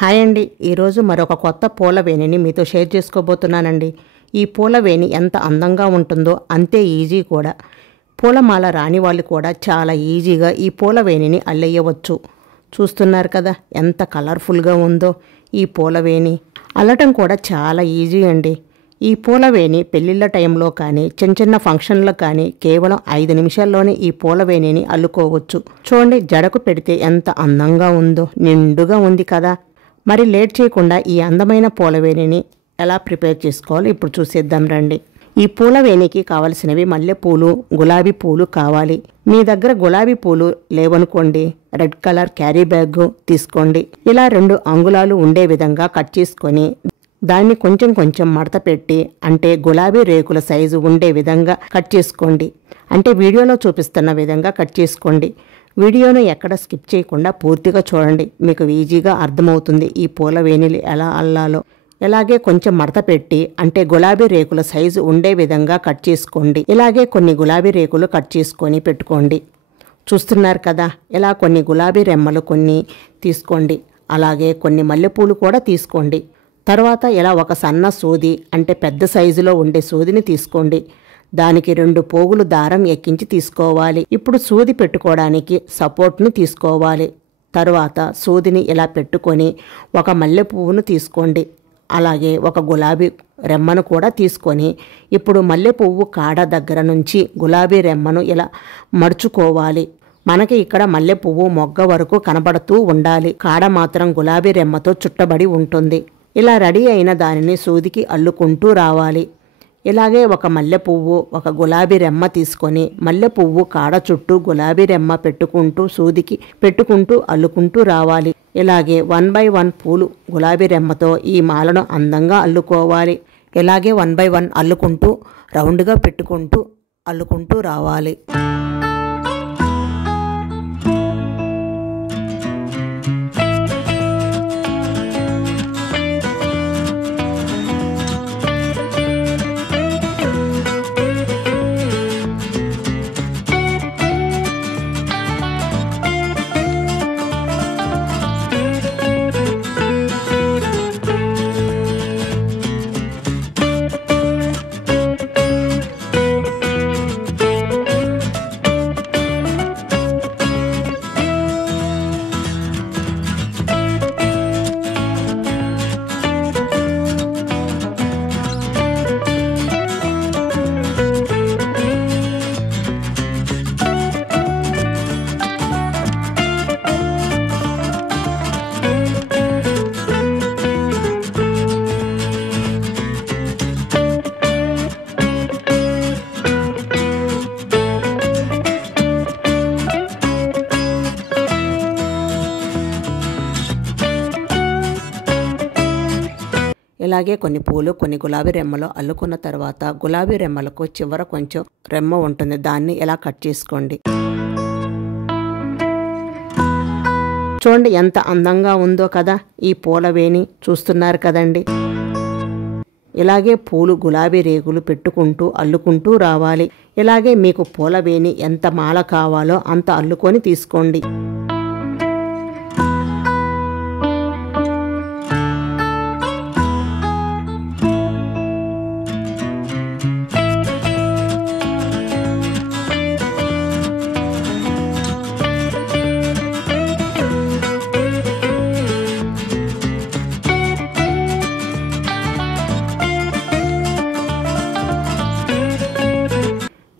Hi అండి, ఈరోజు మరొక కొత్త పూల వేణిని మీతో షేర్ చేసుకోబోతున్నానండి. ఈ పూల వేణి ఎంత అందంగా ఉంటుందో అంతే ఈజీ కూడా. పూలమాల రాని వాళ్ళు కూడా చాలా ఈజీగా ఈ పూల వేణిని అల్లెయ్యవచ్చు. చూస్తున్నారు కదా ఎంత కలర్ఫుల్గా ఉందో ఈ పూల వేణి. అల్లటం కూడా చాలా ఈజీ అండి. ఈ పూల వేణి పెళ్ళిళ్ళ టైంలో కానీ చిన్న చిన్న ఫంక్షన్లో కానీ కేవలం 5 నిమిషాల్లోనే ఈ పూల వేణిని అల్లుకోవచ్చు. చూడండి, జడకు పెడితే ఎంత అందంగా ఉందో, నిండుగా ఉంది కదా. మరి లేట్ చేయకుండా ఈ అందమైన పూలవేణిని ఎలా ప్రిపేర్ చేసుకోవాలో ఇప్పుడు చూసేద్దాం రండి. ఈ పూలవేణికి కావలసినవి మల్లెపూలు, గులాబీ పూలు కావాలి. మీ దగ్గర గులాబీ పూలు లేవనుకోండి, రెడ్ కలర్ క్యారీ బ్యాగ్ తీసుకోండి. ఇలా 2 అంగుళాలు ఉండే విధంగా కట్ చేసుకొని దాన్ని కొంచెం కొంచెం మడత పెట్టి, అంటే గులాబీ రేకుల సైజు ఉండే విధంగా కట్ చేసుకోండి. అంటే వీడియోలో చూపిస్తున్న విధంగా కట్ చేసుకోండి. వీడియోను ఎక్కడ స్కిప్ చేయకుండా పూర్తిగా చూడండి, మీకు ఈజీగా అర్థమవుతుంది ఈ పూల వేణిలు ఎలా అల్లాలో. ఇలాగే కొంచెం మడత పెట్టి, అంటే గులాబీ రేకుల సైజు ఉండే విధంగా కట్ చేసుకోండి. ఇలాగే కొన్ని గులాబీ రేకులు కట్ చేసుకొని పెట్టుకోండి. చూస్తున్నారు కదా, ఇలా కొన్ని గులాబీ రెమ్మలు కొన్ని తీసుకోండి. అలాగే కొన్ని మల్లెపూలు కూడా తీసుకోండి. తర్వాత ఇలా ఒక సన్న సూది, అంటే పెద్ద సైజులో ఉండే సూదిని తీసుకోండి. దానికి 2 పోగులు దారం ఎక్కించి తీసుకోవాలి. ఇప్పుడు సూది పెట్టుకోవడానికి సపోర్ట్ని తీసుకోవాలి. తరువాత సూదిని ఇలా పెట్టుకొని ఒక మల్లె పువ్వును తీసుకోండి. అలాగే ఒక గులాబీ రెమ్మను కూడా తీసుకొని ఇప్పుడు మల్లె పువ్వు కాడ దగ్గర నుంచి గులాబీ రెమ్మను ఇలా మడుచుకోవాలి. మనకి ఇక్కడ మల్లె పువ్వు మొగ్గ వరకు కనబడుతూ ఉండాలి. కాడ మాత్రం గులాబీ రెమ్మతో చుట్టబడి ఉంటుంది. ఇలా రెడీ అయిన దానిని సూదికి అల్లుకుంటూ రావాలి. ఇలాగే ఒక మల్లె పువ్వు, ఒక గులాబీ రెమ్మ తీసుకొని మల్లె పువ్వు కాడ చుట్టూ గులాబీ రెమ్మ పెట్టుకుంటూ సూదికి పెట్టుకుంటూ అల్లుకుంటూ రావాలి. ఇలాగే 1 by 1 పూలు గులాబీ రెమ్మతో ఈ మాలను అందంగా అల్లుకోవాలి. ఇలాగే 1 by 1 అల్లుకుంటూ రౌండ్గా పెట్టుకుంటూ అల్లుకుంటూ రావాలి. ఇలాగే కొన్ని పూలు కొన్ని గులాబీ రెమ్మలు అల్లుకున్న తర్వాత గులాబీ రెమ్మలకు చివర కొంచెం రెమ్మ ఉంటుంది, దాన్ని ఇలా కట్ చేసుకోండి. చూడండి ఎంత అందంగా ఉందో కదా ఈ పూల వేణి. చూస్తున్నారు కదండి. ఇలాగే పూలు గులాబీ రేకులు పెట్టుకుంటూ అల్లుకుంటూ రావాలి. ఇలాగే మీకు పూల వేణి ఎంత మాల కావాలో అంత అల్లుకొని తీసుకోండి.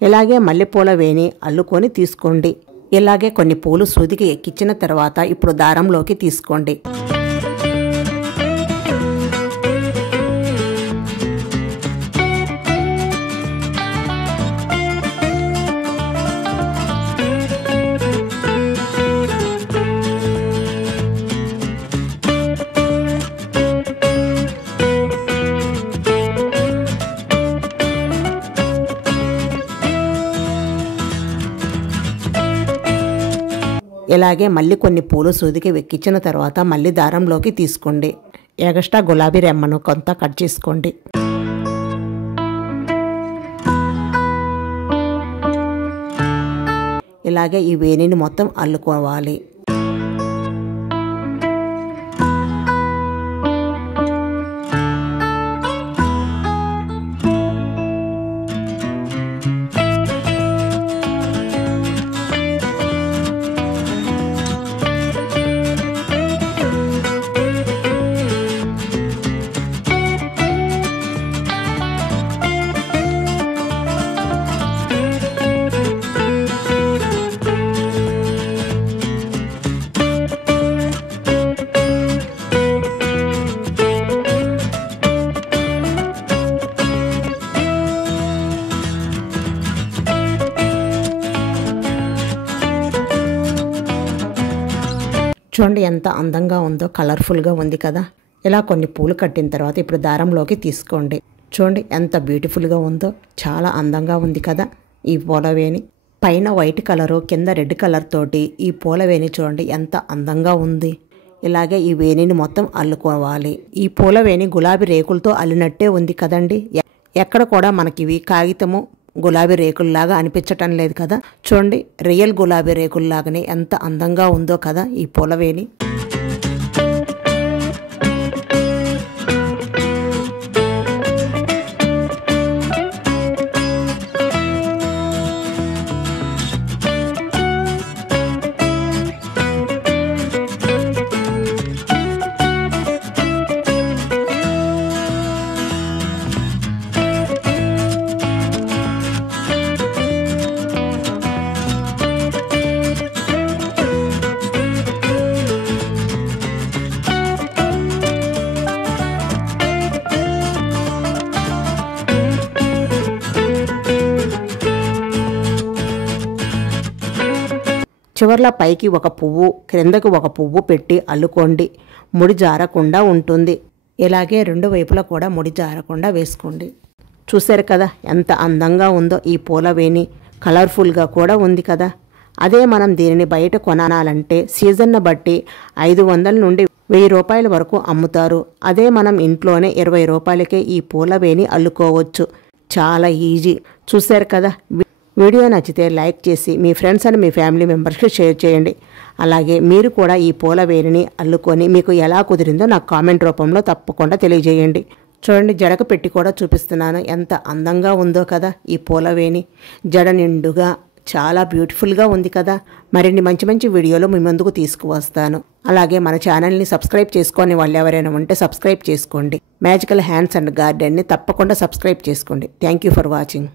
ఇలాగే మల్లెపూల వేణి అల్లుకొని తీసుకోండి. ఇలాగే కొన్ని పూలు సూదికి ఎక్కించిన తర్వాత ఇప్పుడు దారంలోకి తీసుకోండి. ఇలాగే మళ్ళీ కొన్ని పూలు సూదికి ఎక్కించిన తర్వాత మళ్ళీ దారంలోకి తీసుకోండి. ఎగస్ట్రా గులాబీ రెమ్మను కొంత కట్ చేసుకోండి. ఇలాగే ఈ వేణిని మొత్తం అల్లుకోవాలి. చూడండి ఎంత అందంగా ఉందో, కలర్ఫుల్గా ఉంది కదా. ఇలా కొన్ని పూలు కట్టిన తర్వాత ఇప్పుడు దారంలోకి తీసుకోండి. చూడండి ఎంత బ్యూటిఫుల్గా ఉందో, చాలా అందంగా ఉంది కదా ఈ పూలవేణి. పైన వైట్ కలరు, కింద రెడ్ కలర్ తోటి ఈ పూలవేణి చూడండి ఎంత అందంగా ఉంది. ఇలాగే ఈ వేణిని మొత్తం అల్లుకోవాలి. ఈ పూలవేణి గులాబీ రేకులతో అల్లినట్టే ఉంది కదండి. ఎక్కడ కూడా మనకి ఇవి కాగితము గులాబీ రేకుల్లాగా అనిపించటం లేదు కదా. చూడండి రియల్ గులాబీ రేకుల్లాగానే ఎంత అందంగా ఉందో కదా ఈ పూలవేణి. చివర్ల పైకి ఒక పువ్వు, క్రిందకు ఒక పువ్వు పెట్టి అల్లుకోండి. ముడి జారకుండా ఉంటుంది. ఇలాగే రెండు వైపులా కూడా ముడి జారకుండా వేసుకోండి. చూశారు కదా ఎంత అందంగా ఉందో ఈ పూలవేణి. కలర్ఫుల్గా కూడా ఉంది కదా. అదే మనం దీనిని బయట కొనాలంటే సీజన్ను బట్టి 500 నుండి 1000 రూపాయల వరకు అమ్ముతారు. అదే మనం ఇంట్లోనే 20 రూపాయలకే ఈ పూలవేణి అల్లుకోవచ్చు. చాలా ఈజీ. చూశారు కదా. వీడియో నచ్చితే లైక్ చేసి మీ ఫ్రెండ్స్ అండ్ మీ ఫ్యామిలీ మెంబర్స్కి షేర్ చేయండి. అలాగే మీరు కూడా ఈ పూలవేణిని అల్లుకొని మీకు ఎలా కుదిరిందో నాకు కామెంట్ రూపంలో తప్పకుండా తెలియజేయండి. చూడండి జడకు పెట్టి కూడా చూపిస్తున్నాను. ఎంత అందంగా ఉందో కదా ఈ పూలవేణి. జడ నిండుగా చాలా బ్యూటిఫుల్గా ఉంది కదా. మరిన్ని మంచి మంచి వీడియోలు మీ ముందుకు తీసుకువస్తాను. అలాగే మన ఛానల్ని సబ్స్క్రైబ్ చేసుకొని వాళ్ళు ఎవరైనా ఉంటే సబ్స్క్రైబ్ చేసుకోండి. మ్యాజికల్ హ్యాండ్స్ అండ్ గార్డెన్ని తప్పకుండా సబ్స్క్రైబ్ చేసుకోండి. Thank you for watching.